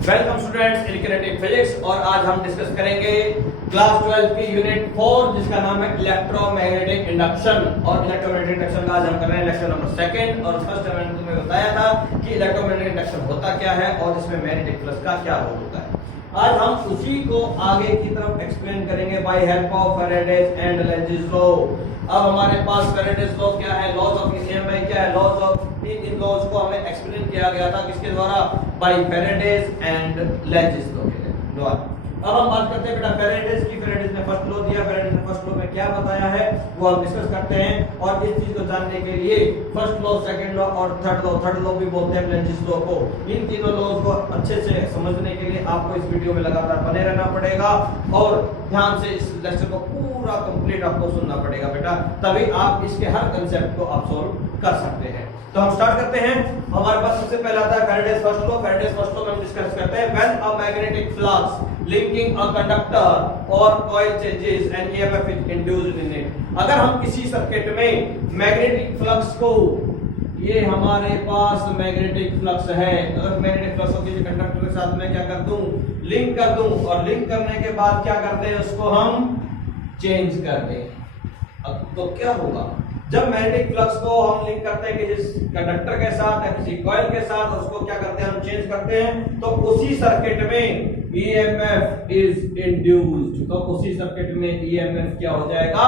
Welcome students in kinetic physics. और आज हम डिस्कस करेंगे क्लास 12 की यूनिट 4 जिसका नाम है इलेक्ट्रोमैग्नेटिक इंडक्शन। और इलेक्ट्रोमैग्नेटिक इंडक्शन का आज हम कर रहे हैं लेक्चर नंबर 2 और फर्स्ट मैंने तुम्हें बताया था कि इलेक्ट्रोमैग्नेटिक इंडक्शन होता क्या है और इसमें मैग्नेटिक फ्लक्स का क्या रोल होता है। आज हम उसी को आगे की तरफ एक्सप्लेन करेंगे by help of Faraday's and Lenz law. अब हमारे पास फैराडेज लॉ क्या है, लॉज ऑफ ईएमआई क्या है, लॉज ऑफ इन लॉज को हमें एक्सप्लेन किया गया था किसके द्वारा, by Faraday's and Lenz law के द्वारा। अब हम बात करते हैं बेटा फैराडेज की। फैराडेज ने फर्स्ट लॉ दिया, फैराडेज ने फर्स्ट लॉ में क्या बताया है वो हम डिस्कस करते हैं। और इस चीज को जानने के लिए फर्स्ट लॉ, सेकंड लॉ और थर्ड लॉ भी बोलते हैं लेंज़ लॉ को। इन तीनों लॉज को अच्छे से समझने के लिए आपको इस वीडियो में लगातार बने रहना पड़ेगा और ध्यान से इस लेक्चर को पूरा कंप्लीट आपको सुनना पड़ेगा बेटा, तभी आप इसके हर कांसेप्ट को आप सॉल्व कर सकते हैं। तो हम स्टार्ट करते हैं। हमारे पास सबसे पहला आता है Faraday's first law. Faraday's first law में हम डिस्कस करते हैं when a magnetic flux linking a conductor or coil changes and EMF is induced in it। अगर हम किसी सर्किट में मैग्नेटिक फ्लक्स को, ये हमारे पास मैग्नेटिक फ्लक्स है, अगर मैग्नेटिक फ्लक्स को किसी कंडक्टर के साथ में क्या कर दूं, लिंक कर दूं, और लिंक करने के बाद क्या करते हैं उसको हम चेंज कर दें। अब तो क्या होगा, जब मैग्नेटिक फ्लक्स को हम लिंक करते हैं किसी कंडक्टर के साथ या किसी कॉइल के साथ, उसको क्या करते हैं हम चेंज करते हैं, तो उसी सर्किट में EMF इज इंड्यूस्ड। तो उसी सर्किट में EMF क्या हो जाएगा,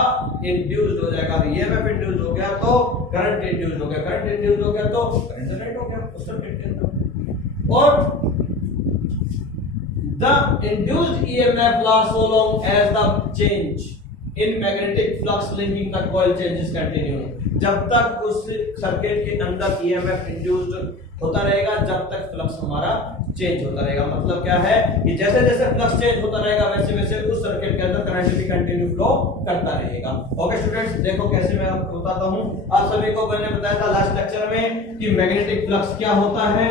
इंड्यूस्ड हो जाएगा। EMF इंड्यूस्ड हो गया तो करंट इंड्यूस्ड हो गया, करंट इंड्यूस्ड हो गया तो करंट जनरेट हो गया उस सर्किट के अंदर। और the induced EMF lasts so long as the change in magnetic flux linking the coil changes continue। जब तक उस सर्किट के अंदर EMF इंड्यूस्ड होता रहेगा, जब तक फ्लक्स हमारा चेंज होता रहेगा। मतलब क्या है कि जैसे जैसे फ्लक्स चेंज होता रहेगा वैसे वैसे उस सर्किट के अंदर करंट भी कंटिन्यू फ्लो करता रहेगा। ओके स्टूडेंट्स, देखो कैसे मैं आपको बताता हूं। आप सभी को मैंने बताया था लास्ट लेक्चर में कि मैग्नेटिक फ्लक्स क्या होता है।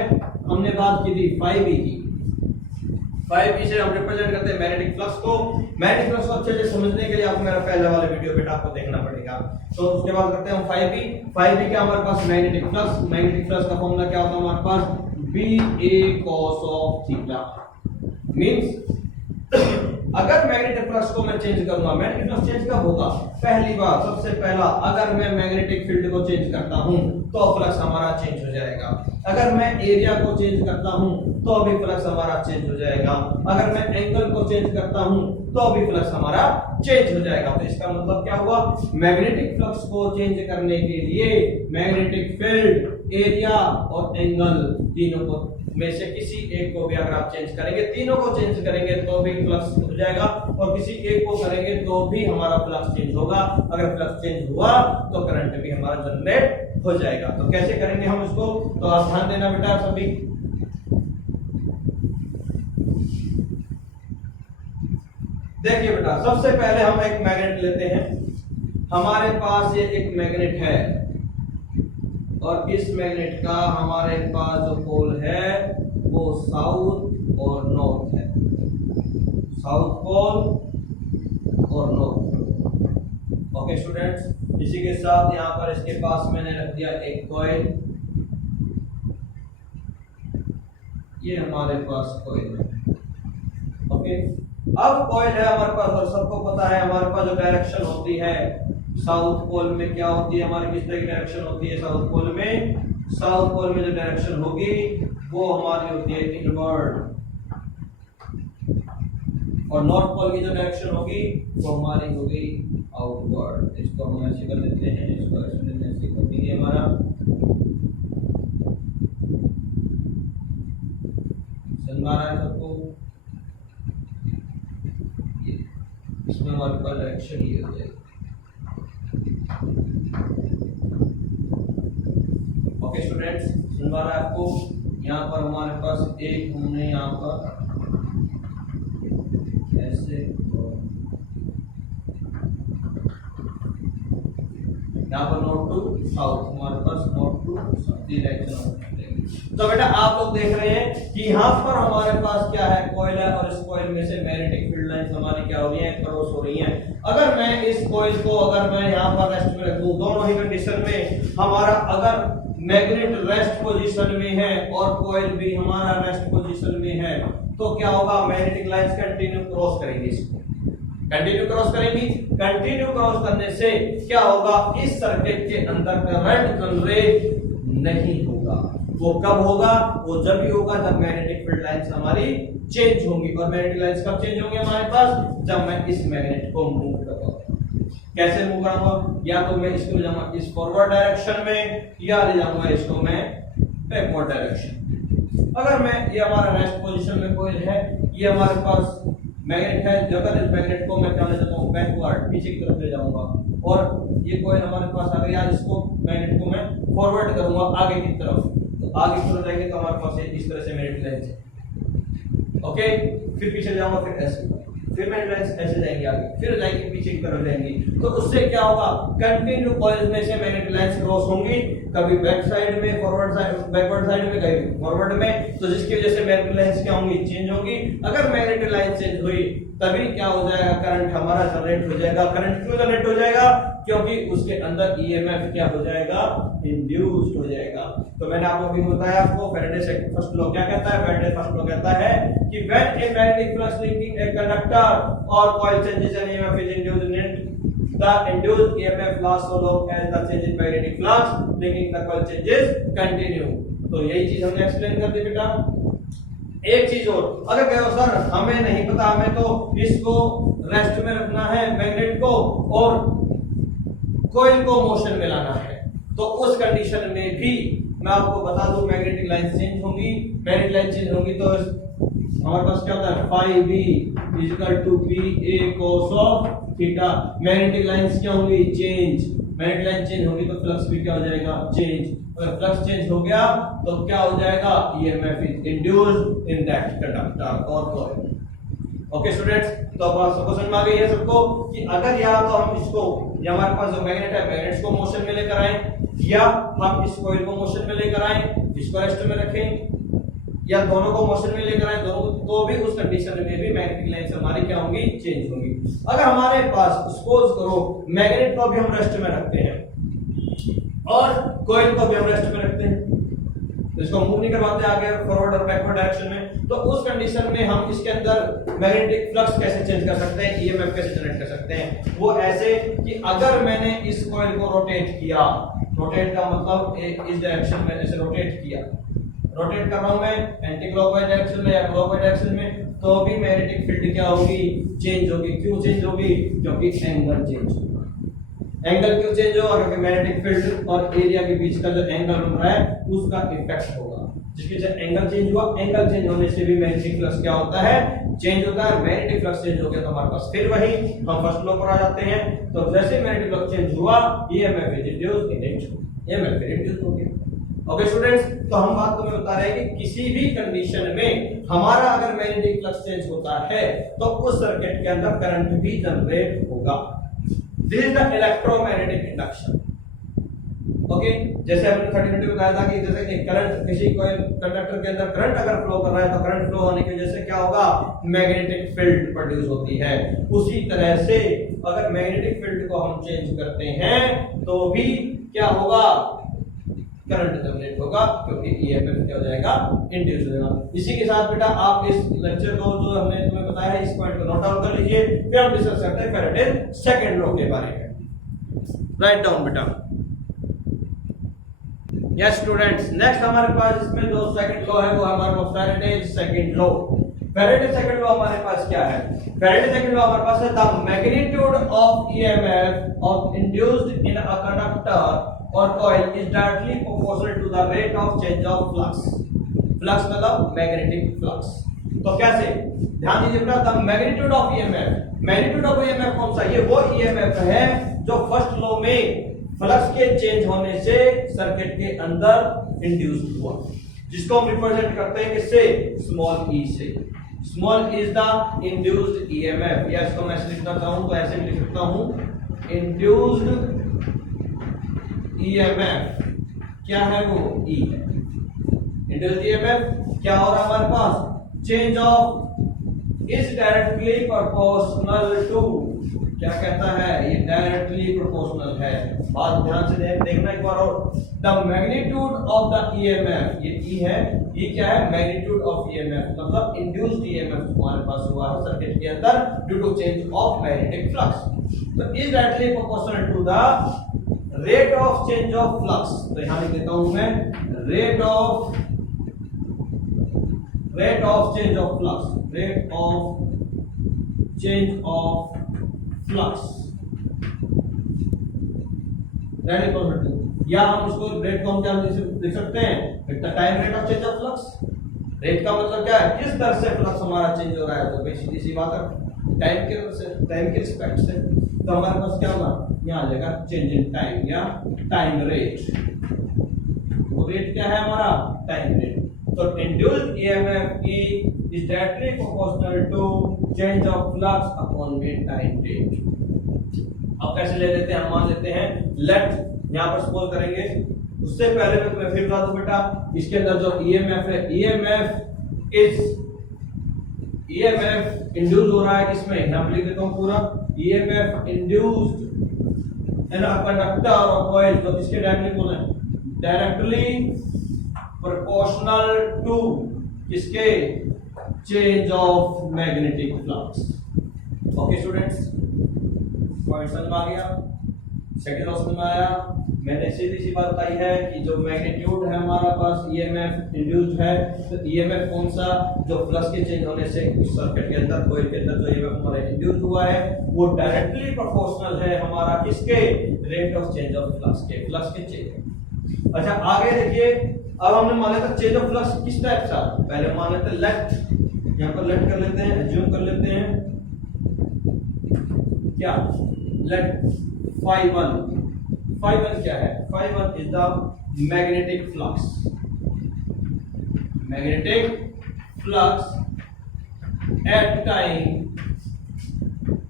हमने बात की थी 5e की। 5e से हम रिप्रेजेंट करते हैं मैग्नेटिक फ्लक्स को। मैग्नेटिक फ्लक्स को अच्छे से समझने के लिए आपको मेरा पहले वाला वीडियो बेटा आपको देखना पड़ेगा। तो उसके बाद करते हैं हम 5e। 5e क्या हमारे पास मैग्नेटिक फ्लक्स, मैग्नेटिक फ्लक्स का फॉर्मूला क्या होता है हमारे पास, BA cos of theta. Means अगर मैग्नेटिक फ्लक्स को मैं चेंज करूंगा, मैग्नेटिक फ्लक्स चेंज कब होगा, पहली बार सबसे पहला अगर मैं मैग्नेटिक फील्ड को चेंज करता हूं तो फ्लक्स हमारा चेंज हो जाएगा। अगर मैं एरिया को चेंज करता हूं तो अभी फ्लक्स हमारा चेंज हो जाएगा। अगर मैं एंगल को चेंज करता हूं तो अभी फ्लक्स हमारा चेंज हो जाएगा। तो इसका मतलब क्या हुआ, मैग्नेटिक फ्लक्स को चेंज करने के लिए मैग्नेटिक फील्ड, एरिया और एंगल तीनों को में से किसी एक को भी अगर आप चेंज करेंगे, तीनों को चेंज करेंगे तो भी फ्लक्स हो जाएगा, और किसी एक को करेंगे तो भी हमारा फ्लक्स चेंज होगा। अगर फ्लक्स चेंज हुआ तो करंट भी हमारा जनरेट हो जाएगा। तो कैसे करेंगे हम इसको, तो आप ध्यान देना बेटा सभी। देखिए बेटा, सबसे पहले हम एक मैग्नेट लेते हैं। हमारे पास ये एक मैग्नेट है और इस मैग्नेट का हमारे पास जो पोल है वो साउथ और नॉर्थ है, साउथ पोल और नॉर्थ पोल। ओके स्टूडेंट्स, इसी के साथ यहाँ पर इसके पास मैंने रख दिया एक कॉइल। ये हमारे पास कॉइल है। ओके, अब कॉइल है हमारे पास और सबको पता है हमारे पास जो डायरेक्शन होती है साउथ पोल में क्या होती है, हमारी किस तरह की डायरेक्शन होती है साउथ पोल में। साउथ पोल में जो डायरेक्शन होगी वो हमारी होती है इनवर्ड, और नॉर्थ पोल की जो डायरेक्शन होगी वो हमारी होगी आउटवर्ड। इसको हम ऐसे कर देते हैं, इसको ऐसे कर देंगे हमारा। समझ आ रहा है सबको, इसमें हमारे पास डायरेक्शन ये हो जाएगी। ओके स्टूडेंट्स, समझ आ रहा है आपको। यहाँ पर हमारे पास एक हमने यहाँ पर ऐसे, यहाँ पर नॉर्थ टू साउथ, हमारे पास नॉर्थ टू साउथ डायरेक्शन होती है। तो बेटा आप लोग देख रहे हैं कि यहाँ पर हमारे पास क्या है, कॉइल है, और इस कॉइल में से मैग्नेटिक फील्ड लाइंस हमारी क्या हो रही है, क्रॉस हो रही है। अगर मैं इस कॉइल को अगर मैं यहाँ पर रेस्ट में रख दूं, दोनों ही कंडीशन में हमारा अगर मैग्नेट रेस्ट पोजीशन में है और कॉइल भी हमारा रेस्ट पोजीशन में है, तो क्या होगा, मैग्नेटिक लाइंस कंटिन्यू क्रॉस करेंगे, इसको कंटिन्यू क्रॉस करेंगी। कंटिन्यू क्रॉस करने से क्या होगा, इस सर्किट के अंदर करंट जनरेट नहीं होगा। वो कब होगा, वो जब भी होगा जब मैग्नेटिक फील्ड लाइंस हमारी चेंज होंगी। और मैग्नेटिक लाइंस कब चेंज होंगे हमारे पास, जब मैं इस मैग्नेट को मूव करूंगा। कैसे मूव करूंगा, या तो मैं इसको ले जाऊंगा इस फॉरवर्ड डायरेक्शन में, या ले जाऊंगा इसको मैं बैकवर्ड डायरेक्शन। अगर मैं, ये हमारा रेस्ट पोजीशन में कॉइल है, ये हमारे पास मैग्नेट है, अगर इस मैग्नेट को मैं क्या ले जाता हूँ, बैकवर्ड पीछे की तरफ ले जाऊंगा, और ये कॉइल हमारे पास आ गया, इसको मैग्नेट को मैं फॉरवर्ड करूंगा आगे की तरफ, तो आगे की तरफ जाएंगे तो हमारे पास इस तरह से मैग्नेटिक लाइंस है। ओके, फिर पीछे जाऊंगा, फिर ऐसे, फिर मैग्नेटिक लाइंस ऐसे जाएंगे आगे, फिर जाएंगे पीछे की तरफ जाएंगी, तो उससे क्या होगा, कंटिन्यू कॉइल्स में से मैग्नेटिक लाइंस क्रॉस होंगी, कभी बैक साइड में, फॉरवर्ड साइड, बैकवर्ड साइड में, कभी फॉरवर्ड में, तो जिसकी वजह से मैग्नेटिक लाइंस क्या होंगी, चेंज होगी। अगर मैग्नेटिक लाइन चेंज हुई तभी क्या हो जाएगा, करंट हमारा जनरेट हो जाएगा। करंट क्यों जनरेट हो जाएगा, क्योंकि उसके अंदर ईएमएफ क्या हो जाएगा, इंड्यूस्ड हो जाएगा। तो मैंने आपको अभी बताया, आपको फैराडे सेकंड फर्स्ट लॉ क्या कहता है, फैराडे फर्स्ट लॉ कहता है कि when a magnetic flux linking a conductor और coil changes an EMF is induced in the induced EMF lasts so long as the change in magnetic flux linking the coil changes continue। तो यही चीज हमने explain कर दी बेटा। एक चीज और, अगर कहो सर हमें नहीं पता, हमें तो इसको रेस्ट में रखना है मैग्नेट को और कॉइल को मोशन में लाना है, तो उस कंडीशन में भी मैं आपको बता दूं मैग्नेटिक लाइन चेंज होंगी। मैग्नेटिक लाइन चेंज होंगी तो हमारे पास क्या होता है, phi b = ba cos of theta. Magnetic lines क्या होंगी, चेंज। मैग्नेटिक लाइन चेंज होगी तो फ्लक्स भी क्या हो जाएगा, चेंज। अगर फ्लक्स चेंज हो गया तो क्या हो जाएगा, EMF is induced in that conductor और कॉइल। ओके स्टूडेंट्स, तो अब आपको समझ में आ गई है सबको कि अगर या तो हम इसको, या हमारे पास जो मैग्नेट है, मैग्नेट्स को मोशन में लेकर आए, या हम इस कॉइल को मोशन में लेकर आए, इसको रेस्ट में रखें, या दोनों को मोशन में लेकर आए, दोनों, तो भी उस कंडीशन में भी मैग्नेटिक लाइंस हमारी क्या होंगी, चेंज होंगी। अगर हमारे पास सपोज करो मैग्नेट को भी हम रेस्ट में रखते हैं और कॉइल को भी हम रेस्ट में रखते हैं, तो इसको मूव नहीं करवाते आगे फॉरवर्ड और बैकवर्ड डायरेक्शन में, तो उस कंडीशन में हम इसके अंदर मैग्नेटिक फ्लक्स कैसे चेंज कर सकते हैं, ईएमएफ कैसे जनरेट कर सकते हैं। वो ऐसे कि अगर मैंने इस कॉइल को रोटेट किया, रोटेट का मतलब इस डायरेक्शन में ऐसे रोटेट किया, रोटेट कर रहा हूं मैं एंटी क्लॉकवाइज डायरेक्शन में या क्लॉकवाइज डायरेक्शन में, तो भी मैग्नेटिक फील्ड क्या होगी, चेंज होगी। क्यों चेंज होगी, क्योंकि एंगल चेंज होगा। एंगल क्यों चेंज होगा, क्योंकि मैग्नेटिक फील्ड और एरिया के बीच का जो एंगल बन रहा है उसका इफेक्ट होगा, जिसके से एंगल चेंज हुआ। एंगल चेंज होने से भी मैग्नेटिक फ्लक्स क्या होता है, चेंज होता है। मैग्नेटिक फ्लक्स चेंज हो गया तो हमारे पास फिर वही हम फर्स्ट लॉ पर आ जाते हैं। तो जैसे मैग्नेटिक फ्लक्स चेंज हुआ, EMF is induced in it, EMF induced हो गया। ओके स्टूडेंट्स, तो हम बात तुम्हें बता रहे हैं कि किसी भी कंडीशन में हमारा अगर मैग्नेटिक फ्लक्स चेंज होता है तो उस सर्किट के अंदर करंट भी जनरेट होगा। This is the electromagnetic induction. Okay, जैसे हमने 30 मिनट में बताया था कि जैसे एक करंट, किसी कोई कंडक्टर के अंदर करंट अगर फ्लो कर रहा है तो करंट फ्लो होने की वजह से क्या होगा, मैग्नेटिक फील्ड प्रोड्यूस होती है। उसी तरह से अगर मैग्नेटिक फील्ड को हम चेंज करते हैं तो भी क्या होगा, करंट जनरेट होगा, क्योंकि ईएमएफ क्या हो जाएगा, इंड्यूस हो जाएगा। इसी के साथ बेटा आप इस लेक्चर को जो हमने तुम्हें बताया है इस पॉइंट को नोट डाउन कर लीजिए, फिर हम डिस्कस करते हैं फैराडे सेकंड लॉ के बारे में। राइट डाउन बेटा। यस स्टूडेंट्स, नेक्स्ट हमारे पास इसमें जो सेकंड लॉ है वो हमारे पास Faraday second law. Faraday second law हमारे पास क्या है, फैराडे सेकंड लॉ हमारे पास है the magnitude of EMF of induced in a conductor or coil is directly proportional to the rate of change of flux। flux मतलब magnetic flux। तो कैसे, ध्यान दीजिए बेटा, the magnitude of EMF, magnitude of EMF कौन सा, ये वो EMF है जो फर्स्ट लॉ में फ्लक्स के चेंज होने से सर्किट के अंदर इंड्यूस्ड हुआ, जिसको हम रिप्रेजेंट करते हैं किससे, स्मॉल ई से। Small E is the induced EMF, या इसको मैं ऐसे लिखना चाहूं तो ऐसे भी लिख सकता हूं, इंड्यूस्ड EMF क्या है, वो E है। इंड्यूस्ड EMF क्या हो रहा है हमारे पास, change of is directly proportional to, क्या कहता है, ये डायरेक्टली प्रोपोर्शनल है। बात ध्यान से देखना एक बार और। The magnitude of the EMF, ये ई है, ये क्या है, मैग्नीट्यूड ऑफ ईएमएफ मतलब इंड्यूस्ड ईएमएफ हमारे पास हुआ है सर्किट के अंदर due to change of magnetic flux, तो is directly proportional to the rate of change of flux. तो यहां लिख देता हूं मैं rate of change of flux, rate of change of flux या हम उसको रेट को हम क्या लिख सकते हैं, time rate of change of flux. Rate का मतलब क्या है, किस दर से फ्लक्स हमारा चेंज हो रहा है, तो बेसिकली सी बात है टाइम के रिस्पेक्ट से। तो हमारे पास क्या होगा, यहाँ आ जाएगा चेंज इन टाइम या टाइम रेट। तो रेट क्या है हमारा, टाइम रेट। तो induced EMF E is directly proportional to change of flux upon में टाइम रेट। अब कैसे ले लेते हैं, हम मान लेते हैं लेट, यहां पर सपोज करेंगे, उससे पहले मैं तुम्हें फिर बता दूं बेटा, इसके अंदर जो ईएमएफ है, ईएमएफ इंड्यूस हो रहा है किसमें, यहां पर लिख देता हूं पूरा, EMF induced in a conductor और कॉइल, तो इसके डायरेक्टली बोलना है डायरेक्टली प्रोपोर्शनल टू किसके, change of magnetic flux. Okay students, point समझ में आ गया, सेकंड लॉ समझ में आया। मैंने सीधी सी बात बताई है कि जो मैग्नीट्यूड है हमारा पास ईएमएफ इंड्यूस्ड है, तो ईएमएफ कौन सा, जो फ्लक्स के चेंज होने से उस सर्किट के अंदर कॉइल के अंदर जो ईएमएफ हमारा इंड्यूस्ड हुआ है वो डायरेक्टली प्रोपोर्शनल है हमारा किसके, rate of change of flux के, फ्लक्स के चेंज। अच्छा आगे देखिए, अब हमने मान लिया था चेंज ऑफ फ्लक्स किस टाइप का, पहले मान लेते हैं लेट, यहां पर लेट कर लेते हैं, एज्यूम कर लेते हैं क्या, लेट phi1 क्या है, phi1 is the magnetic flux, at time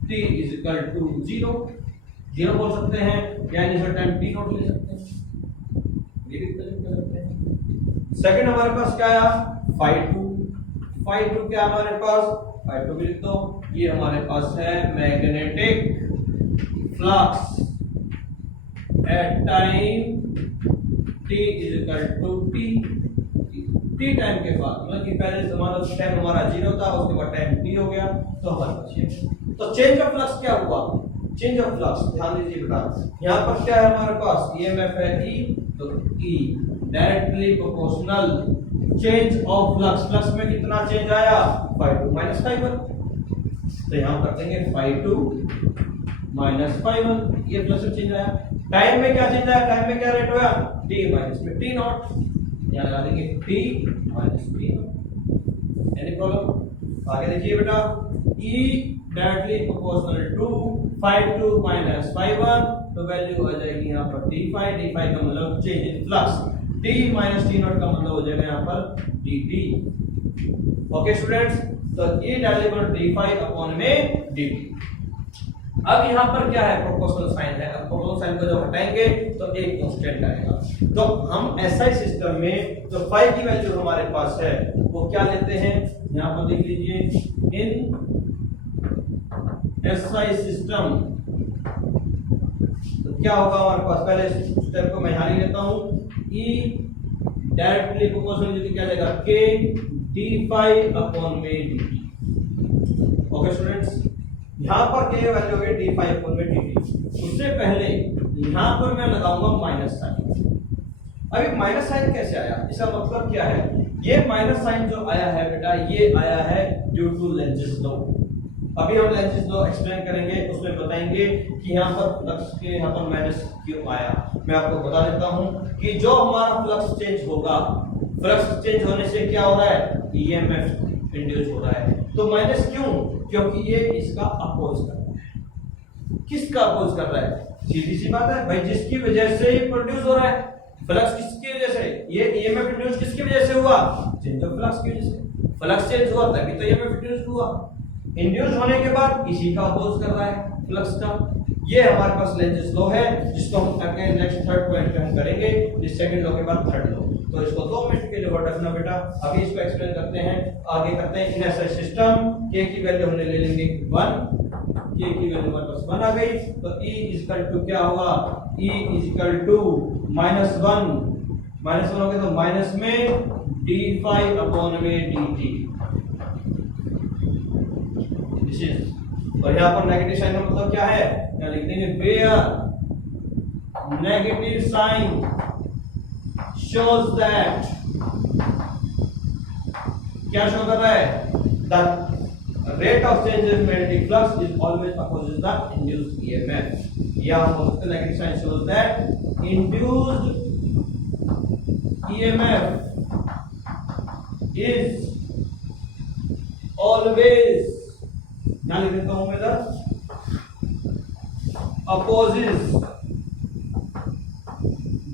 t is equal to 0 बोल सकते हैं, या इनिशियल टाइम t नॉट ले सकते हैं, ये भी कर सकते हैं। सेकंड हमारे पास क्या आया, phi2 क्या हमारे पास, phi2 भी लिख दो, ये हमारे पास है magnetic flux at time t is equal to t time के बाद, मतलब कि पहले जमाना टाइम हमारा 0 था, उसके बाद टाइम t हो गया, तो हमारे पास ये, तो चेंज ऑफ फ्लक्स क्या हुआ, चेंज ऑफ फ्लक्स ध्यान दीजिए बेटा, यहाँ पर क्या है हमारे पास, ईएमएफ है E, तो E directly proportional change of flux, flux में कितना चेंज आया, phi2 माइनस phi1, तो यहाँ कर देंगे phi2 माइनस phi1, ये फ्लक्स में चेंज आया। टाइम में क्या चेंज आया, टाइम में क्या रेट हुआ, t माइनस में t नॉट, यहाँ लगा देंगे t minus t naught, any problem. आगे देखिए बेटा, E directly proportional to phi2 minus phi1, तो वैल्यू आ जाएगी यहाँ पर d phi का मतलब change in flux, t minus t not का मतलब हो जाएगा यहाँ पर dt। ओके स्टूडेंट्स, तो E डायरेक्टली d अपॉन में dt। अब यहाँ पर क्या है, प्रोपोर्शनल साइन है, अब प्रोपोर्शनल साइन को जब हटाएंगे तो एक कांस्टेंट आएगा, तो हम एसआई सिस्टम में जो phi की वैल्यू हमारे पास है वो क्या लेते हैं, यहाँ पर देख लीजिए, इन एसआई सिस्टम तो क्या होगा हमारे पास, पहले स्टेप को मैं यहां लेता हूं, E डायरेक्टली प्रोपोर्शनल क्या देगा, k d अपॉन में dt। ओके स्टूडेंट्स, यहां पर k वैल्यू होगी d अपॉन में dt। उससे पहले यहां पर मैं लगाऊंगा माइनस साइन। अब माइनस साइन कैसे आया, इसका मतलब क्या है, ये माइनस साइन जो आया है बेटा, ये आया है ड्यू टू लेंजेस लॉ। अभी हम लेंजेस लॉ एक्सप्लेन करेंगे, उसमें बताएंगे कि यहाँ पर फ्लक्स के यहाँ पर माइनस क्यों आया। मैं आपको बता देता हूँ कि जो हमारा फ्लक्स चेंज होगा, फ्लक्स चेंज होने से क्या हो रहा है, ईएमएफ इंड्यूस हो रहा है, तो माइनस क्यों, क्योंकि ये इसका अपोज कर रहा है। किसका अपोज कर रहा है, सीधी सी बात है भाई, जिसकी वजह से ये प्रोड्यूस हो रहा है फ्लक्स, किसकी वजह से, ये ईएमएफ इंड्यूस किसकी वजह से हुआ, चेंज ऑफ फ्लक्स की वजह से। फ्लक्स चेंज हुआ तभी तो ईएमएफ इंड्यूस हुआ, इंड्यूस होने के बाद इसी का अपोज कर रहा है फ्लक्स का। ये हमारे पास लेंजेस लॉ है, जिसको हम अगेन नेक्स्ट थर्ड पॉइंट पे हम करेंगे, इस सेकंड लॉ के बाद थर्ड लॉ। तो इसको 2 मिनट के लिए वर्ड रखना बेटा, अभी इसको एक्सप्लेन करते हैं, आगे करते हैं इन एसआई सिस्टम। k की वैल्यू हमने ले लेंगे 1, ये की वैल्यू हमारे पास 1 आ गई, तो E इक्वल टू क्या होगा, E इक्वल टू -1 हो गया, तो माइनस में d5 अपॉन में dt, दिस इज। और यहाँ पर नेगेटिव साइन का मतलब क्या है, यहाँ लिख देंगे where negative sign shows that, क्या शो कर रहा है, the rate of change in magnetic flux is always opposes the induced EMF, या हम negative sign shows that induced EMF is always, ध्यान लिख देता हूं मैं इधर, opposes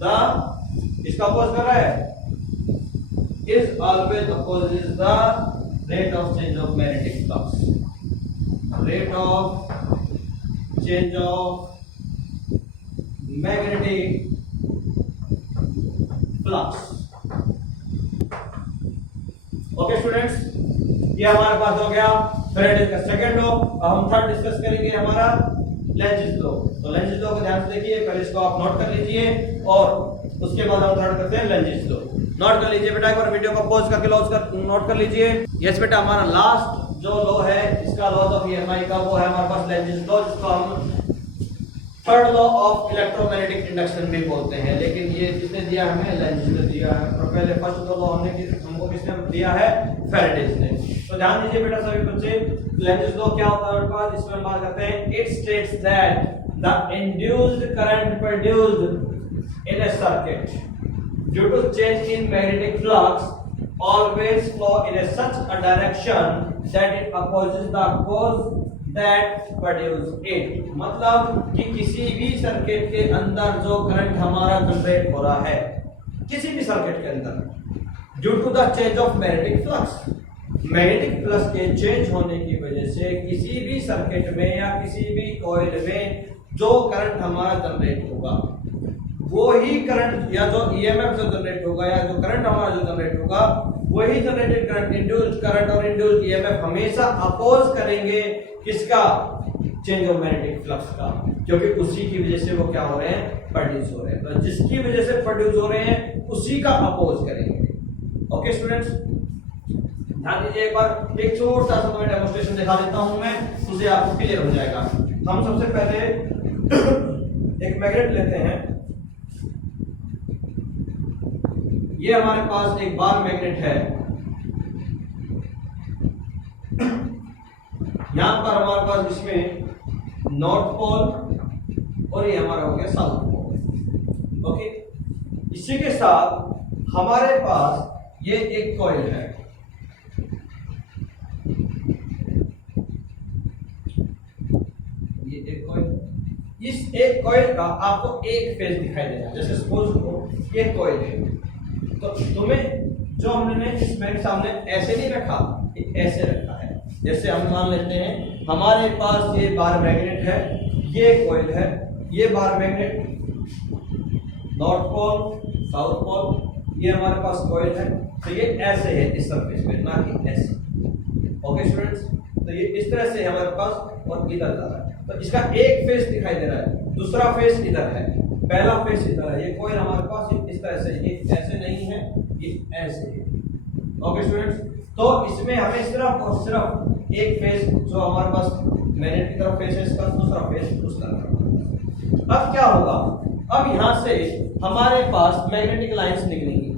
the, इसका अपोज कर रहा है, is always opposes the rate of change of magnetic flux, rate of change of magnetic flux। Okay students, ये हमारे पास हो गया फैराडे का सेकंड लॉ। अब हम थर्ड डिस्कस करेंगे हमारा लेंजिस लॉ। तो लेंजिस लॉ को ध्यान से देखिए, पहले इसको आप नोट कर लीजिए और उसके बाद हम थर्ड करते हैं लेंजिस लॉ। नोट कर लीजिए बेटा, एक बार वीडियो को पॉज करके नोट कर लीजिए। यस बेटा, हमारा लास्ट जो लॉ है इसका लॉ ऑफ ईएमआई का, वो है हमारे पास लेंजिस लॉ, जिसको हम third law of electromagnetic induction भी बोलते हैं। लेकिन ये किसने दिया, हमें लेंजिस ने दिया है। और पहले फर्स्ट लॉ हमको किसने दिया है, फैराडे ने। तो ध्यान दीजिए बेटा सभी बच्चे, लेंजिस लॉ क्या होता है हमारे पास, इसमें बात करते हैं, it states that the induced current produced in a circuit due to change in magnetic flux always flow in a such a direction that it opposes the cause that produce it। मतलब कि किसी भी circuit के अंदर जो current हमारा generate हो रहा है, किसी भी सर्किट के अंदर, due to the change of magnetic flux, magnetic flux के चेंज होने की वजह से किसी भी सर्किट में या किसी भी कॉइल में जो करंट हमारा जनरेट होगा, वो ही करंट या जो ईएमएफ जो जनरेट होगा या जो करंट हमारा जो जनरेट होगा, वही जनरेटेड करंट, इंड्यूस्ड करंट और इंड्यूस्ड ईएमएफ हमेशा अपोज करेंगे किसका, चेंज ऑफ मैग्नेटिक फ्लक्स का, क्योंकि उसी की वजह से वो क्या हो रहे हैं, प्रोड्यूस हो रहे हैं। तो जिसकी वजह से प्रोड्यूस हो रहे हैं उसी का अपोज करेंगे। ओके स्टूडेंट्स, ध्यान दीजिए, एक बार एक छोटा सा मैं डेमोंस्ट्रेशन दिखा देता हूं मैं, उससे आपको क्लियर हो जाएगा। हम सबसे पहले एक मैग्नेट लेते हैं, ये हमारे पास एक बार मैग्नेट है, यहां पर हमारे पास इसमें नॉर्थ पोल और ये हमारा हो गया साउथ पोल। ओके, इसी के साथ हमारे पास ये एक कॉइल है, ये एक कॉइल, इस एक कॉइल का आपको एक फेज दिखाई देगा। जैसे सपोज ये कॉइल है, तो तुम्हें जो हमने इस मेरे सामने ऐसे नहीं रखा, ऐसे रखा है। जैसे हम मान लेते हैं हमारे पास ये बार मैग्नेट है, ये कॉइल है, ये bar magnet north pole south pole, ये हमारे पास कॉइल है, तो ये ऐसे है इस सरफेस पे, ना कि ऐसे। ओके स्टूडेंट्स, तो ये इस तरह से हमारे पास और इधर जा रहा है, तो इसका एक फेस दिखाई दे रहा है, दूसरा फेस इधर है, पहला फेस इधर है। ये कॉइल हमारे पास इस तरह से, ये ऐसे नहीं है, ये ऐसे है। ओके स्टूडेंट्स, तो इसमें हमें सिर्फ और सिर्फ एक फेस जो हमारे पास मैग्नेट की तरफ फेस है, इसका दूसरा फेस उस तरफ। अब क्या होगा, अब यहां से हमारे पास मैग्नेटिक लाइंस निकलेंगी,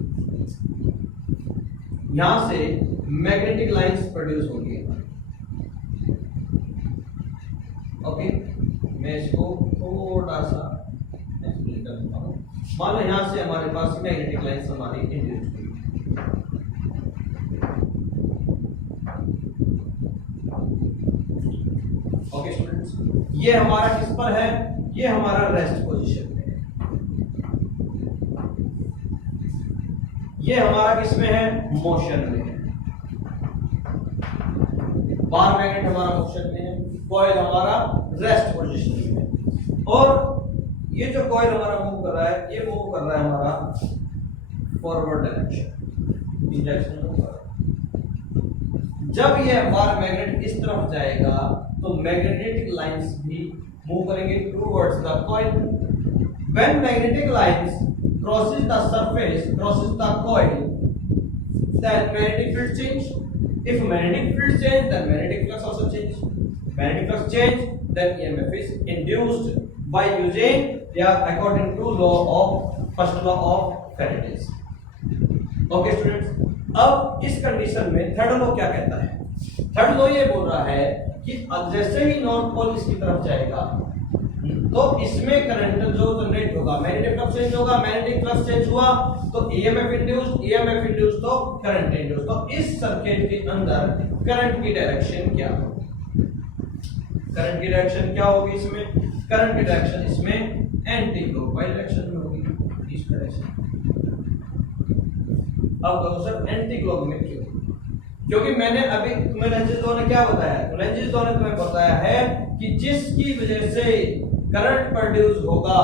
यहां से मैग्नेटिक लाइंस प्रोड्यूस होंगी। ओके, मैं इसको थोड़ा सा एक्सप्लेन कर देता हूं। मान लो यहां से हमारे पास मैग्नेटिक लाइंस हमारी इंड्यूस हुई, ओके स्टूडेंट्स, ये हमारा किस पर है, ये हमारा रेस्ट पोजीशन है, ये हमारा किस में है, मोशन में है। बार मैग्नेट हमारा मोशन में है, कॉइल हमारा रेस्ट पोजीशन में है, और ये जो कॉइल हमारा मूव कर रहा है, ये मूव कर रहा है हमारा फॉरवर्ड डायरेक्शन, इस डायरेक्शन में मूव कर रहा है। जब ये बार मैग्नेट इस तरफ जाएगा तो मैग्नेटिक लाइंस भी मूव करेंगे towards the coil. When magnetic lines crosses the surface crosses the coil then magnetic field change. If magnetic field change, then magnetic flux also change. Magnetic flux change, then EMF is induced by using according to first law of Faraday's. Okay students, अब इस condition में third law क्या कहता है? Third law ये बोल रहा है कि जैसे ही नॉर्थ पोल इसकी तरफ जाएगा तो इसमें करंट जो जनरेट होगा, मैग्नेटिक फ्लक्स चेंज होगा, मैग्नेटिक फ्लक्स चेंज हुआ तो ईएमएफ इंड्यूस्ड तो करंट इंड्यूस्ड। तो इस सर्किट के अंदर करंट की डायरेक्शन क्या होगी? करंट की डायरेक्शन क्या होगी? इसमें करंट की डायरेक्शन इसमें एंटी क्लॉकवाइज डायरेक्शन में होगी, इस डायरेक्शन। अब कहो सर एंटी क्लॉक में क्यों? क्योंकि मैंने अभी तुम्हें लेंजेस लॉ ने क्या बताया? तो लेंजेस लॉ ने तुम्हें बताया है कि जिसकी वजह से करंट प्रोड्यूस होगा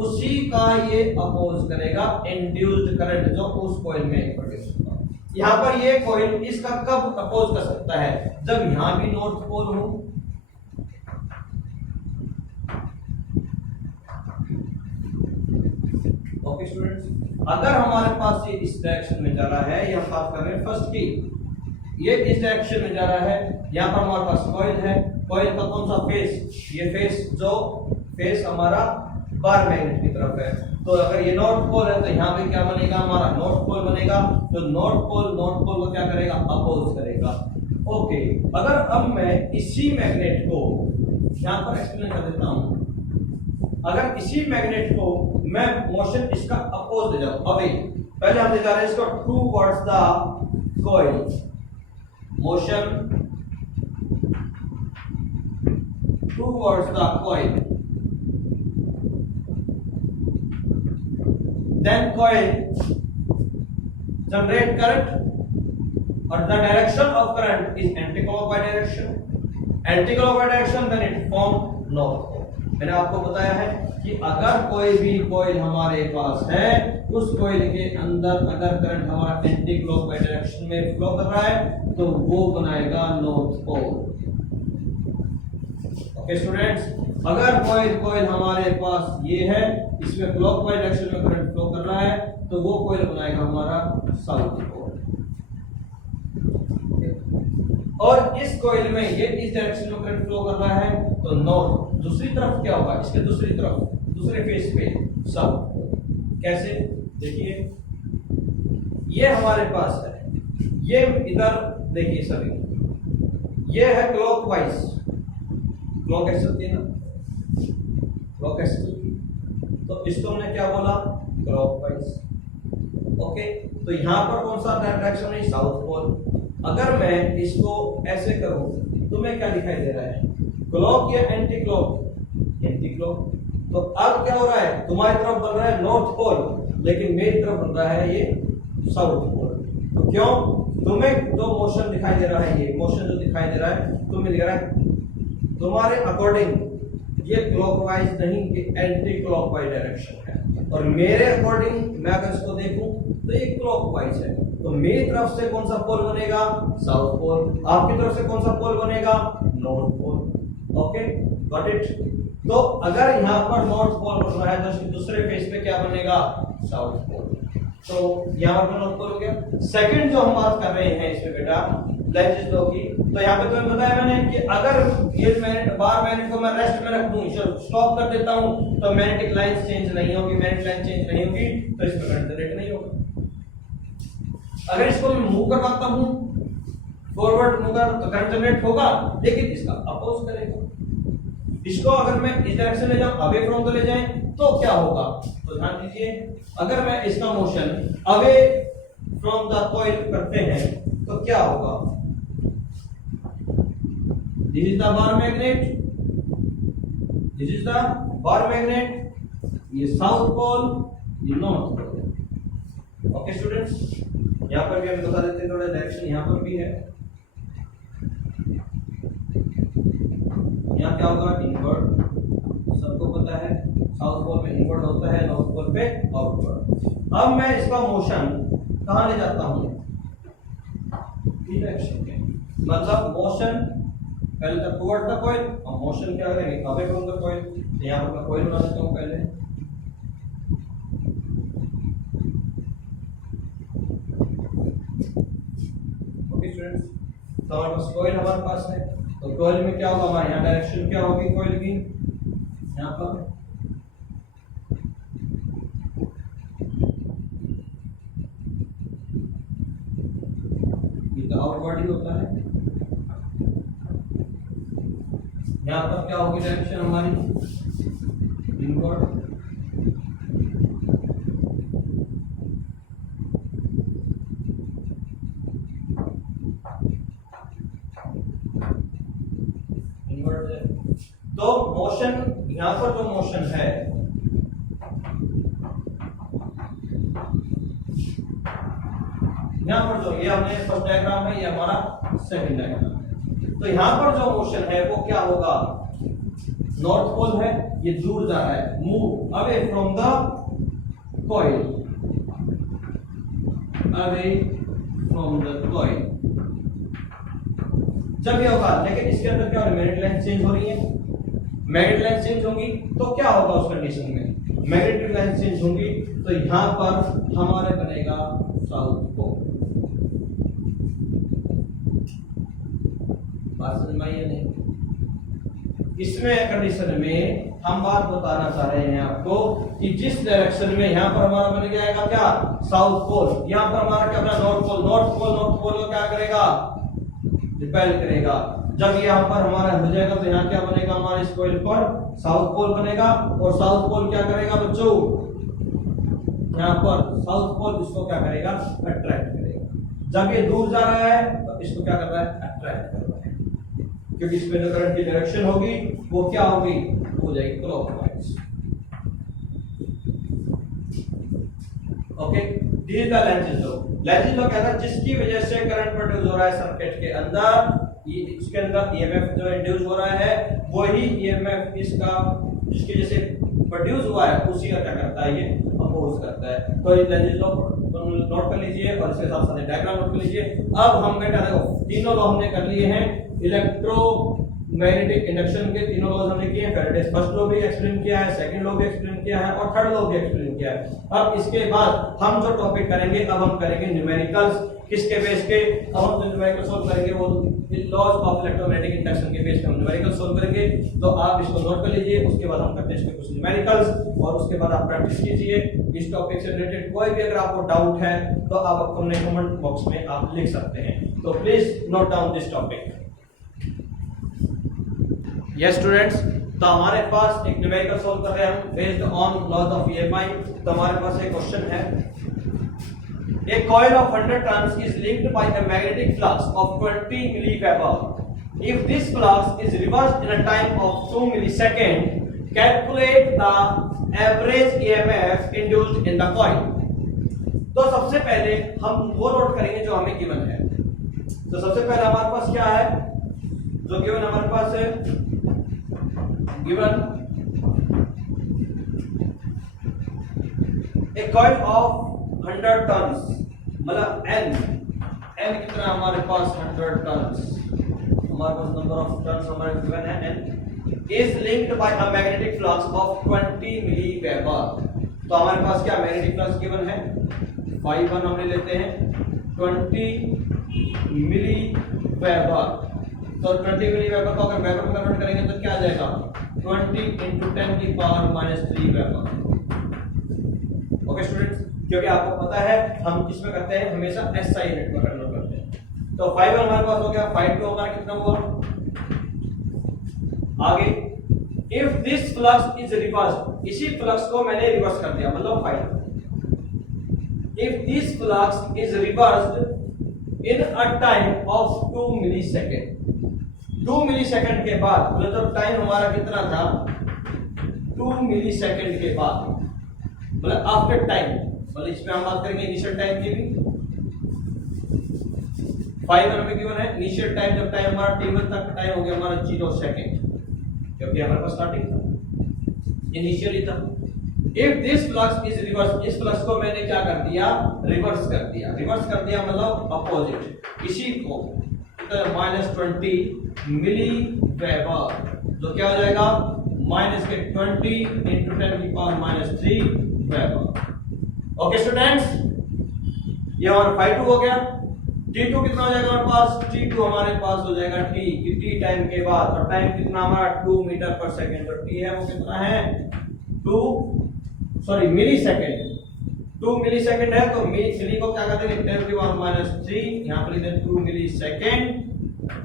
उसी का ये अपोज करेगा इंड्यूस्ड करंट जो उस कॉइल में प्रोड्यूस होगा। यहां पर ये कॉइल इसका कब अपोज कर सकता है? जब यहां भी नॉर्थ पोल हो। ओके स्टूडेंट्स, अगर हमारे पास ये इस डायरेक्शन में जा रहा है, ये हम बात कर रहे हैं फर्स्ट की, ये इस डायरेक्शन में जा रहा है, यहां पर हमारे पास कॉइल है, कॉइल का कौन सा फेस? ये फेस जो फेस हमारा बार मैग्नेट की तरफ है। तो अगर ये नॉर्थ पोल है तो यहाँ पे क्या बनेगा? हमारा नॉर्थ पोल बनेगा। तो नॉर्थ पोल को क्या करेगा? अपोज करेगा। ओके, अगर अब मैं इसी मैग्नेट को यहाँ पर एक्सप्लेन कर देता हूँ। अगर इसी मैग्नेट को मैं मोशन इसका अपोज दे जाऊं, अभी पहले हम ले जा रहे हैं इसको towards the coil, motion towards the coil, then coil generate current or the direction of current is anti-clockwise direction, then it form north pole। मैंने आपको बताया है कि अगर कोई भी कॉइल हमारे पास है, उस कॉइल के अंदर अगर करंट हमारा एंटी क्लॉकवाइज डायरेक्शन में फ्लो कर रहा है तो वो बनाएगा नॉर्थ पोल। ओके स्टूडेंट्स, अगर कॉइल हमारे पास ये है, इसमें क्लॉकवाइज डायरेक्शन में करंट फ्लो कर रहा है तो वो कॉइल बनाएगा हमारा साउथ पोल। और इस कॉइल में ये इस डायरेक्शन में करंट फ्लो कर रहा है तो नॉर्थ। दूसरी तरफ क्या होगा? इसके दूसरी तरफ, दूसरे फेस पे साउथ पोल। कैसे? देखिए, ये हमारे पास है, ये इधर देखिए सभी, ये है क्लॉकवाइज, क्लॉक ऐसे चलती है ना, क्लॉक ऐसे चलती है, तो इसको हमने क्या बोला? क्लॉकवाइज। ओके, तो यहां पर कौन सा डायरेक्शन है? South pole. अगर मैं इसको ऐसे करूं तो मैं क्या दिखाई दे रहा है? क्लॉक या एंटी क्लॉक? Anti clock. तो अब क्या हो रहा है? तुम्हारी तरफ बन रहा है नॉर्थ पोल, लेकिन मेरी तरफ बन रहा है ये साउथ पोल। तो क्यों? तुम्हें जो मोशन दिखाई दे रहा है, ये मोशन जो दिखाई दे रहा है, तुम्हें दिख रहा है तुम्हारे अकॉर्डिंग ये क्लॉकवाइज नहीं, ये एंटी क्लॉकवाइज डायरेक्शन है। और मेरे अकॉर्डिंग मैं अगर इसको देखूं तो ये क्लॉकवाइज है। तो मेरी तरफ से कौन सा पोल बनेगा? South pole. आपकी तरफ से कौन सा पोल बनेगा? North pole. Okay, got it. तो अगर यहाँ पर नॉर्थ पोल बन रहा है तो इसके दूसरे फेस पे क्या बनेगा? South pole. तो यहाँ पर नॉर्थ पोल हो गया। सेकंड जो हम बात कर रहे हैं इसमें बेटा लेंजेस लॉ की, तो यहाँ पे तुम्हें बताया मैंने कि अगर ये बार मैग्नेट को मैं रेस्ट में रख दूं, स्टॉप कर देता हूं, तो मैग्नेटिक लाइन चेंज नहीं होगी, मैग्नेटिक लाइन चेंज नहीं होगी तो इसमें करंट जनरेट नहीं होगा। अगर इसको मैं मूव करवाता हूं, फॉरवर्ड मूव कर तो करंट जनरेट होगा, लेकिन इसका अपोज करेगा। इसको अगर मैं इस डायरेक्शन ले जाऊं, अवे फ्रॉम को ले जाएं, तो क्या होगा? तो ध्यान दीजिए, अगर मैं इसका motion away from the coil करते हैं तो क्या होगा? This is the bar magnet. This is the bar magnet. ये साउथ पोल, ये नॉर्थ पोल। ओके स्टूडेंट्स, यहाँ पर भी हम बता देते हैं थोड़ा डायरेक्शन यहाँ पर भी है। यहाँ क्या होगा? इनवर्ट, सबको पता है साउथ पोल में इनवर्ट होता है, नॉर्थ पोल पे आउटवर्ट। अब मैं इसका मोशन कहाँ ले जाता हूँ? डायरेक्शन में, मतलब मोशन पहले तक टुवर्ड द कॉइल और मोशन क्या करेंगे अवे फ्रॉम द कॉइल। यहाँ पर मैं कॉइल बना देता हूँ पहले। ओके स्टूडेंट्स, तो हमारे पास कॉइल हमारे पास है, तो कॉइल में क्या होगा हमारे यहाँ डायरेक्शन क्या होगी कॉइल की, यहाँ पर ये तो आउटवर्ड ही होता है। यहाँ पर क्या होगी डायरेक्शन हमारी इनवर्ड। तो मोशन यहाँ पर जो मोशन है यहाँ पर जो ये हमने फर्स्ट डायग्राम है, ये हमारा सेकंड डायग्राम है। तो यहाँ पर जो मोशन है वो क्या होगा, नॉर्थ पोल है, ये दूर जा रहा है, move away from the coil, away from the coil. जब ये होगा, लेकिन इसके अंदर क्या हो रहा है, मैग्नेटिक लाइन चेंज हो रही है। मैग्नेटिक लाइन चेंज होगी तो क्या होगा उस कंडीशन में, मैग्नेटिक लाइन चेंज होगी तो यहां पर हमारे बनेगा साउथ पोल। बात समझ में आई है नहीं? इसमें कंडीशन में हम बात बताना चाह रहे हैं आपको कि जिस डायरेक्शन में यहां पर हमारा बन जाएगा क्या साउथ पोल, यहां पर हमारा क्या बना नॉर्थ पोल। नॉर्थ पोल को क्या करेगा, रिपेल करेगा। जब यहाँ पर हमारा हो जाएगा तो यहाँ क्या बनेगा, हमारे इस कॉइल पर साउथ पोल बनेगा, और साउथ पोल क्या करेगा बच्चों, यहाँ पर साउथ पोल इसको क्या करेगा, अट्रैक्ट करेगा। जब ये दूर जा रहा है तो इसको क्या कर रहा है, अट्रैक्ट कर रहा है, क्योंकि इसमें जो करंट की डायरेक्शन होगी वो क्या होगी, हो जाएगी clockwise. Okay, this is the Lenz law. Lenz law कहता है जिसकी वजह से करंट प्रोड्यूस हो रहा है सर्किट के अंदर, ये इसके अंदर ईएमएफ जो इंड्यूस हो रहा है वही ईएमएफ इसका जिसकी वजह से प्रोड्यूस हुआ है उसी का क्या करता है, ये अपोज करता है। तो ये लेंज लॉ नोट कर लीजिए और इसके साथ साथ डायग्राम नोट कर लीजिए। अब हम क्या देखो तीनों लॉ हमने कर लिए हैं, इलेक्ट्रोमैग्नेटिक इंडक्शन के तीनों लॉज हमने किए हैं। फैराडेज फर्स्ट लॉ भी एक्सप्लेन किया है, सेकंड लॉ भी एक्सप्लेन किया है और थर्ड लॉ भी एक्सप्लेन किया है। अब इसके बाद हम जो टॉपिक करेंगे, अब हम करेंगे न्यूमेरिकल्स। किसके बेस के, अब हम जो न्यूमेरिकल सॉल्व करेंगे वो लॉज ऑफ इलेक्ट्रोमैग्नेटिक इंडक्शन के बेस पे हम न्यूमेरिकल सॉल्व करेंगे। तो आप इसको नोट कर लीजिए, उसके बाद हम करते हैं इसमें कुछ न्यूमेरिकल्स और उसके बाद आप प्रैक्टिस कीजिए। इस टॉपिक से रिलेटेड कोई भी अगर आपको डाउट है तो आप अपने कमेंट बॉक्स में आप लिख सकते हैं। तो please note down this topic. Yes students, तो हमारे पास एक न्यूमेरिकल सॉल्व कर रहे हैं हम based on laws of EMI. तो हमारे पास एक क्वेश्चन है, a coil of 100 turns is linked by a magnetic flux of 20 milliweber. If this flux is reversed in a time of 2 milliseconds, calculate the average EMF induced in the coil. तो सबसे पहले हम वो note करेंगे जो हमें given है। तो सबसे पहले हमारे पास क्या है, जो गिवन हमारे पास है, given a coil of 100 turns, मतलब n कितना हमारे पास 100 टर्न्स, हमारे पास नंबर ऑफ टर्न्स हमारे गिवन है n, is linked by a magnetic flux of 20 milliweber. तो हमारे पास क्या मैग्नेटिक फ्लक्स गिवन है, phi 1 हमने लेते हैं 20 मिलीवेबर। तो 20 मिलीवेबर को अगर वेबर में कन्वर्ट करेंगे तो क्या आ जाएगा, 20 into 10 की पावर -3 वेबर। ओके स्टूडेंट्स, क्योंकि आपको पता है हम किसमें करते हैं, हमेशा एसआई यूनिट में कन्वर्ट करते हैं। तो 5 हमारे पास हो गया, 5 2 हमारा कितना हुआ, आगे if this flux is reversed, इसी फ्लक्स को मैंने रिवर्स कर दिया, मतलब 5 if this flux is reversed in a time of 2 millisecond. 2 millisecond के बाद, मतलब टाइम हमारा कितना था, 2 मिलीसेकंड के बाद, मतलब आफ्टर टाइम, मतलब इसमें हम बात करेंगे इनिशियल टाइम की भी। 5 हमें गिवन है इनिशियल टाइम, जब टाइम हमारा टेबल तक टाइम हो गया हमारा 0 सेकंड, क्योंकि हमारे पास स्टार्टिंग था, इनिशियली था। If this flux is reverse, इस फ्लक्स को मैंने क्या कर दिया, रिवर्स कर दिया। रिवर्स कर दिया मतलब अपोजिट, इसी को -20 मिली वेबर, जो क्या हो जाएगा -20 into 10⁻³ वेबर। ओके स्टूडेंट्स, ये हमारा phi 2 हो गया। T2 कितना हो जाएगा हमारे पास, T2 हमारे पास हो जाएगा T टाइम के बाद, और टाइम कितना हमारा 2 मीटर पर सेकंड, तो T है वो कितना है 2 मिली सेकंड, 2 मिली सेकंड है, तो मिली को क्या करते हैं 10⁻³ यहाँ पर लिखते हैं 2 मिली सेकंड,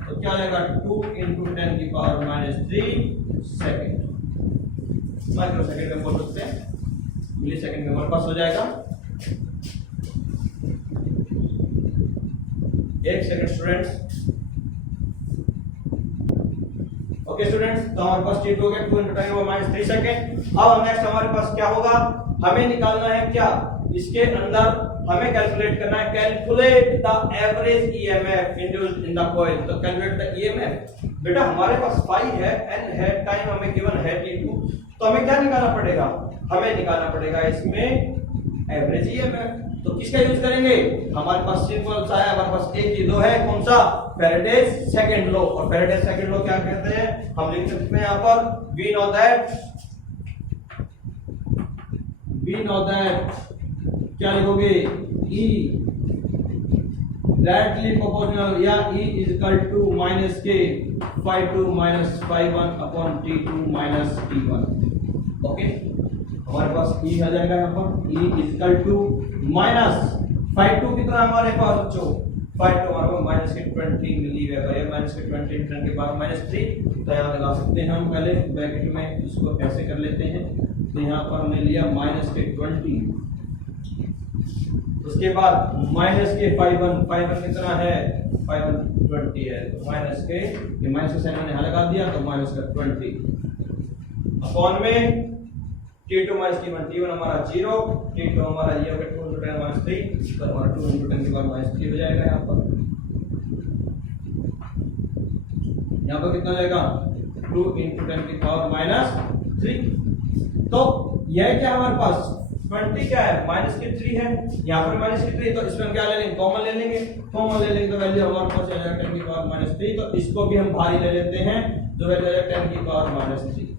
तो क्या हो जाएगा 2 into 10⁻³ सेकंड, माइक्रो सेकंड में बोल सकते हैं, मिली सेकंड में हमारे पास हो जाएगा। एक सेकंड स्टूडेंट्स। ओके स्टूडेंट्स, तो हमारे पास T2 हो गया 2 into 10⁻³ सेकंड। अब नेक्स्ट हमारे पास क्या होगा, हमें निकालना है क्या, इसके अंदर हमें कैलकुलेट करना है, calculate the average EMF induced in the coil. तो कैलकुलेट द ईएमएफ, बेटा हमारे पास फाई है, एन है, टाइम हमें गिवन है T2, तो हमें क्या निकालना पड़ेगा, हमें निकालना पड़ेगा इसमें एवरेज ईएमएफ। तो किसका यूज करेंगे, हमारे पास सिंपल सा है, हमारे पास एक ही लो है, कौन सा, फैराडेज सेकंड लो। और फैराडेज सेकंड लो क्या कहते हैं, हम लिख सकते हैं यहाँ पर वी नो दैट क्या लिखोगे, E डायरेक्टली प्रोपोर्शनल या E is equal to -k phi2 - phi1 upon T2 - T1। ओके, हमारे पास E आ जाएगा यहाँ पर, E is equal to -phi2 कितना हमारे पास बच्चों, phi2 हमारे पास -20 मिली वेबर है, -20 10 के बाद -3, तो यहाँ लगा सकते हैं हम, पहले ब्रैकेट में इसको कैसे कर लेते हैं, तो यहाँ पर हमने लिया -20, उसके बाद -phi1 कितना है, phi1 20 है, तो -k, ये माइनस का साइन मैंने यहाँ लगा दिया, तो -20 अपॉन में T2 - T1 हमारा 0, T2 हमारा ये हो गया 2 into 10⁻³ तो हमारा 2 into 10 के बाद -3 हो जाएगा। यहाँ पर कितना हो जाएगा 2 into 10⁻³ तो यह क्या हमारे पास 20 क्या है, -3 है, यहाँ पर -3, तो इसमें हम क्या ले लेंगे, कॉमन ले लेंगे, तो वैल्यू हमारे पास आ जाएगा 10⁻³ तो इसको भी हम भारी ले लेते हैं, जो वैल्यू आ जाएगा 10⁻³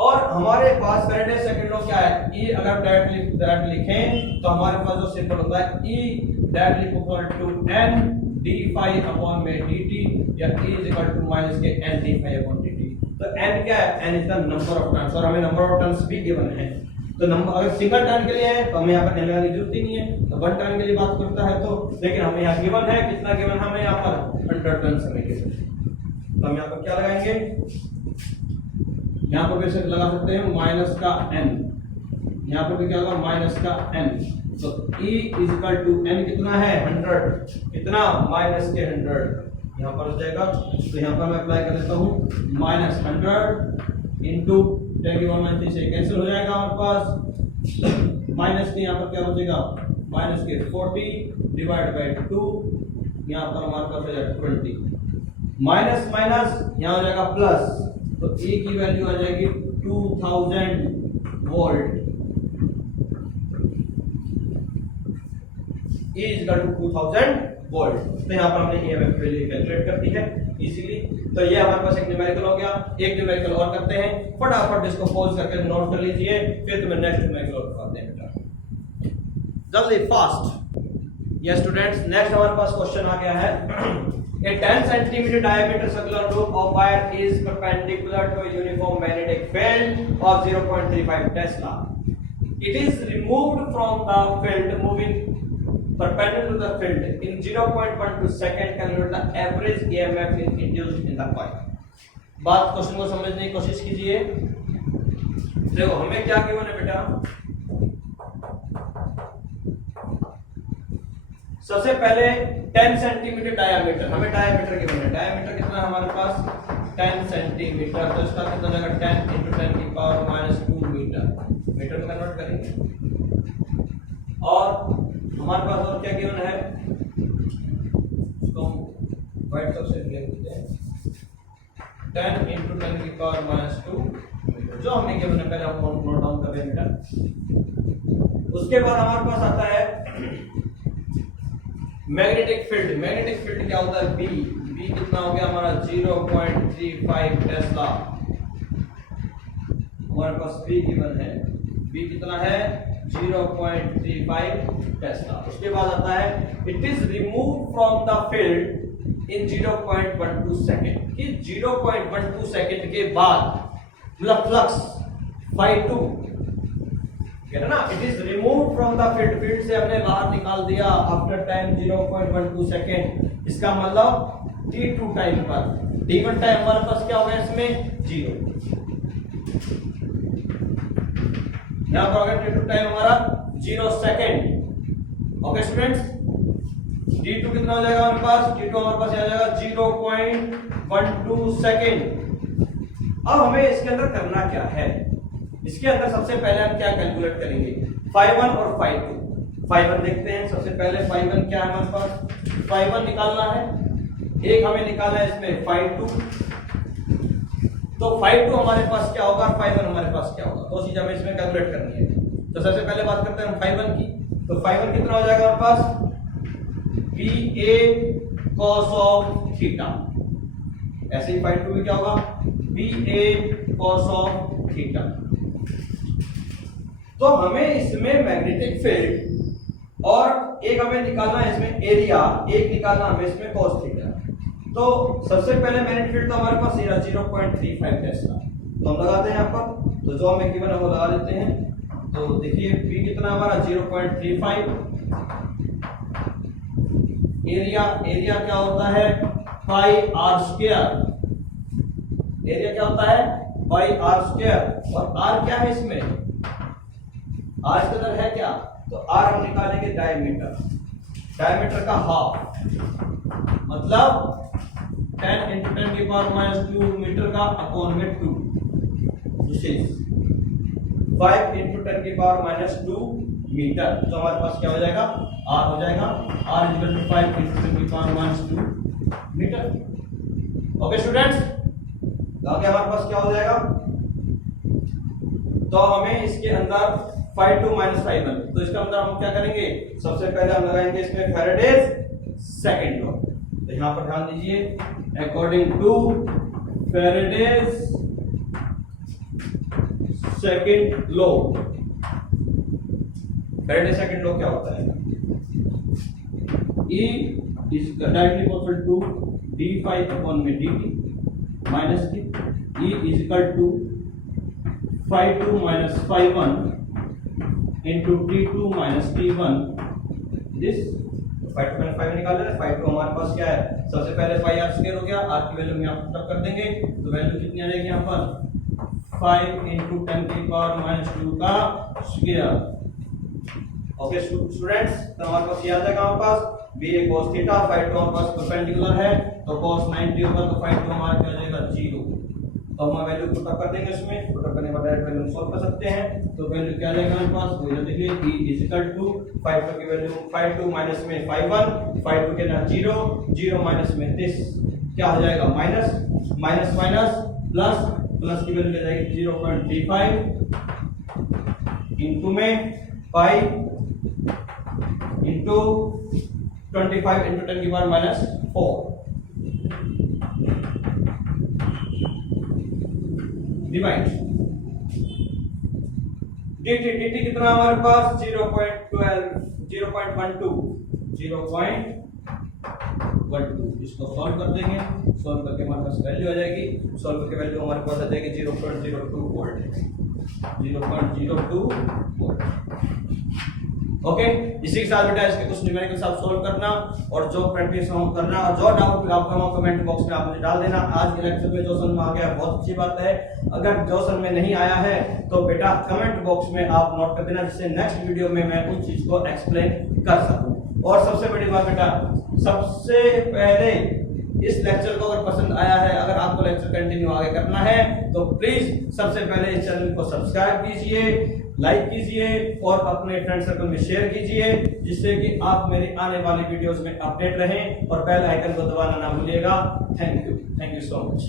और हमारे पास फैराडे सेकंड लॉ क्या है, E अगर डायरेक्ट लिखें तो हमारे पास जो सिंपल होता है E directly equal to n d phi upon में dt या E is equal to -k n d phi upon dt। तो n क्या है, n is the number of turns, और हमें नंबर ऑफ टर्न्स भी गिवन है। तो नंबर अगर सिंगल टर्न के लिए है तो हमें यहाँ पर n लगाने की जरूरत ही नहीं है, तो वन टर्न के लिए बात करता है तो, लेकिन हमें यहाँ गिवन है, कितना गिवन हमें यहाँ पर 100 टर्न्स हमें गिवन है, तो हम यहाँ पर क्या लगाएंगे, यहाँ पर भी लगा सकते हैं माइनस का n, यहाँ पर भी क्या होगा माइनस का n, तो E is equal to n कितना है 100, कितना -k 100 यहाँ पर हो जाएगा, तो यहाँ पर मैं अप्लाई कर देता हूँ -100 इंटू 10⁻³ से कैंसिल हो जाएगा हमारे पास, माइनस यहाँ पर क्या बचेगा -k 40 डिवाइड बाई 2, यहाँ पर हमारे पास हो जाएगा 20, माइनस यहाँ हो जाएगा प्लस, तो E की वैल्यू आ जाएगी 2000 volt, E is equal to 2000 volt. तो यहाँ पर हमने EMF वैल्यू कैलकुलेट कर दी है इजीली। तो ये हमारे पास एक न्यूमेरिकल हो गया, एक न्यूमेरिकल और करते हैं, फटाफट इसको पॉज करके नोट कर लीजिए, फिर तुम्हें नेक्स्ट न्यूमेरिकल और करवाते हैं बेटा, जल्दी फास्ट। यस स्टूडेंट्स, नेक्स्ट हमारे पास क्वेश्चन आ गया है, a 10 centimeter diameter circular loop of wire is perpendicular to a uniform magnetic field of 0.35 Tesla. It is removed from the field moving perpendicular to the field in 0.12 second. Calculate the average EMF induced in the coil. बात question को समझने की कोशिश कीजिए। देखो हमें क्या given है बेटा, सबसे पहले 10 सेंटीमीटर डायामीटर, हमें डायामीटर गिवन है, डायामीटर कितना हमारे पास 10 सेंटीमीटर, तो इसका कितना जाएगा 10 into 10⁻² मीटर, मीटर में कन्वर्ट करेंगे। और हमारे पास और क्या गिवन है, उसको व्हाइट सबसे लिख देते हैं 10 into 10⁻² मीटर, जो हमने गिवन है पहले हम नोट डाउन कर रहे हैं बेटा। उसके बाद हमारे पास आता है मैग्नेटिक फील्ड। मैग्नेटिक फील्ड क्या होता है? बी कितना हो गया हमारा 0.35 टेस्ला। हमारे पास बी गिवन है, बी कितना है 0.35 टेस्ला। उसके बाद आता है it is remove from the field in 0.12 second. कि 0.12 सेकेंड के बाद फ्लक्स phi2 है ना, it is remove from the field, field से हमने बाहर निकाल दिया आफ्टर टाइम 0.12 सेकेंड। इसका मतलब t2 टाइम पर, t1 टाइम हमारे पास क्या हो गया इसमें 0, यहां पर अगर t2 टाइम हमारा 0 सेकेंड। ओके स्टूडेंट्स, t2 कितना हो जाएगा हमारे पास? t2 हमारे पास आ जाएगा 0.12 सेकेंड। अब हमें इसके अंदर करना क्या है? इसके अंदर सबसे पहले हम क्या कैलकुलेट करेंगे? phi1 और phi2। phi1 देखते हैं सबसे पहले। phi1 क्या है हमारे पास? phi1 निकालना है, एक हमें निकालना है इसमें phi2। तो phi2 हमारे पास क्या होगा, phi1 हमारे पास क्या होगा, तो चीज हमें इसमें कैलकुलेट करनी है। तो सबसे पहले बात करते हैं हम phi1 की। तो phi1 कितना हो जाएगा हमारे पास? ba cos of theta. ऐसे ही phi2 में क्या होगा? ba cos of theta. तो हमें इसमें मैग्नेटिक फील्ड और एक हमें निकालना है इसमें एरिया, एक निकालना हमें इसमें cos थीटा। तो सबसे पहले मैग्नेटिक फील्ड तो हमारे पास 0.35 टेस्ला, तो हम लगाते हैं यहाँ पर। तो जो हमें गिवन है वो लगा लेते हैं। तो देखिए b कितना हमारा 0.35, एरिया क्या होता है पाई r स्क्वायर। एरिया क्या होता है पाई r स्क्वायर, और r क्या है इसमें? r इसके अंदर है क्या? तो r हम निकालेंगे डायमीटर, डायमीटर का हाफ, मतलब 10 × 10⁻² मीटर का अपॉन में 2, दिस इज 5 × 10⁻² मीटर। तो हमारे पास क्या हो जाएगा? r हो जाएगा, r = 5 × 10⁻² मीटर। ओके स्टूडेंट्स, तो आगे हमारे पास क्या हो जाएगा? तो हमें इसके अंदर phi2 - phi1, तो इसका अंदर हम क्या करेंगे? सबसे पहले हम लगाएंगे इसमें फैराडेज सेकंड लॉ। तो यहां पर ध्यान दीजिए, according to Faraday's second law. Faraday's second law क्या होता है? E is directly proportional to d∅/dt minus d। E is equal to phi2 - phi1 into t2 - t1। this phi2 - phi1 निकाल रहे हैं। phi2 हमारे पास क्या है? सबसे पहले pi r स्क्वायर हो गया, r की वैल्यू हम यहाँ पर पुट कर देंगे। तो वैल्यू कितनी आ जाएगी यहाँ पर? 5 × 10⁻² का स्क्वायर। ओके स्टूडेंट्स, तो हमारे पास ये आ जाएगा हमारे पास ba cos थीटा, phi2 हमारे पास परपेंडिकुलर है तो cos 90 होगा, तो phi2 हमारा क्या हो जाएगा 0। तो हम वैल्यू पुट अप कर देंगे इसमें, पुट अप करने के बाद डायरेक्ट वैल्यू सॉल्व कर सकते हैं। तो वैल्यू क्या आ जाएगा हमारे पास? वो देखिए e = phi2 की वैल्यू 5 माइनस में 5 5 के ना 0 0 माइनस में दिस क्या हो जाएगा? Minus minus minus plus, plus की वैल्यू आ जाएगी 0.35 इनटू में पाई इनटू 25 × 10⁻⁴ डिवाइड dt कितना हमारे पास? 0.12 0.12। इसको सॉल्व कर देंगे, सॉल्व करके हमारे पास वैल्यू आ जाएगी। सॉल्व करके वैल्यू हमारे पास आ जाएगी 0.02 वोल्ट, 0.02 वोल्ट। ओके, इसी के साथ बेटा इसके कुछ न्यूमेरिकल्स आप सॉल्व करना और जो प्रैक्टिस हम करना, और जो डाउट आपका हो कमेंट बॉक्स में आप मुझे डाल देना। आज के लेक्चर में जो समझ में आ गया बहुत अच्छी बात है, अगर जो समझ में नहीं आया है तो बेटा कमेंट बॉक्स में आप नोट कर देना, जिससे नेक्स्ट वीडियो में मैं उस चीज को एक्सप्लेन कर सकूं। और सबसे बड़ी बात बेटा, सबसे पहले इस लेक्चर को अगर पसंद आया है, अगर आपको लेक्चर कंटिन्यू आगे करना है तो प्लीज सबसे पहले इस चैनल को सब्सक्राइब कीजिए, लाइक कीजिए और अपने फ्रेंड सर्कल में शेयर कीजिए, जिससे कि आप मेरी आने वाली वीडियोस में अपडेट रहें और बेल आइकन को दबाना ना भूलिएगा। Thank you so much.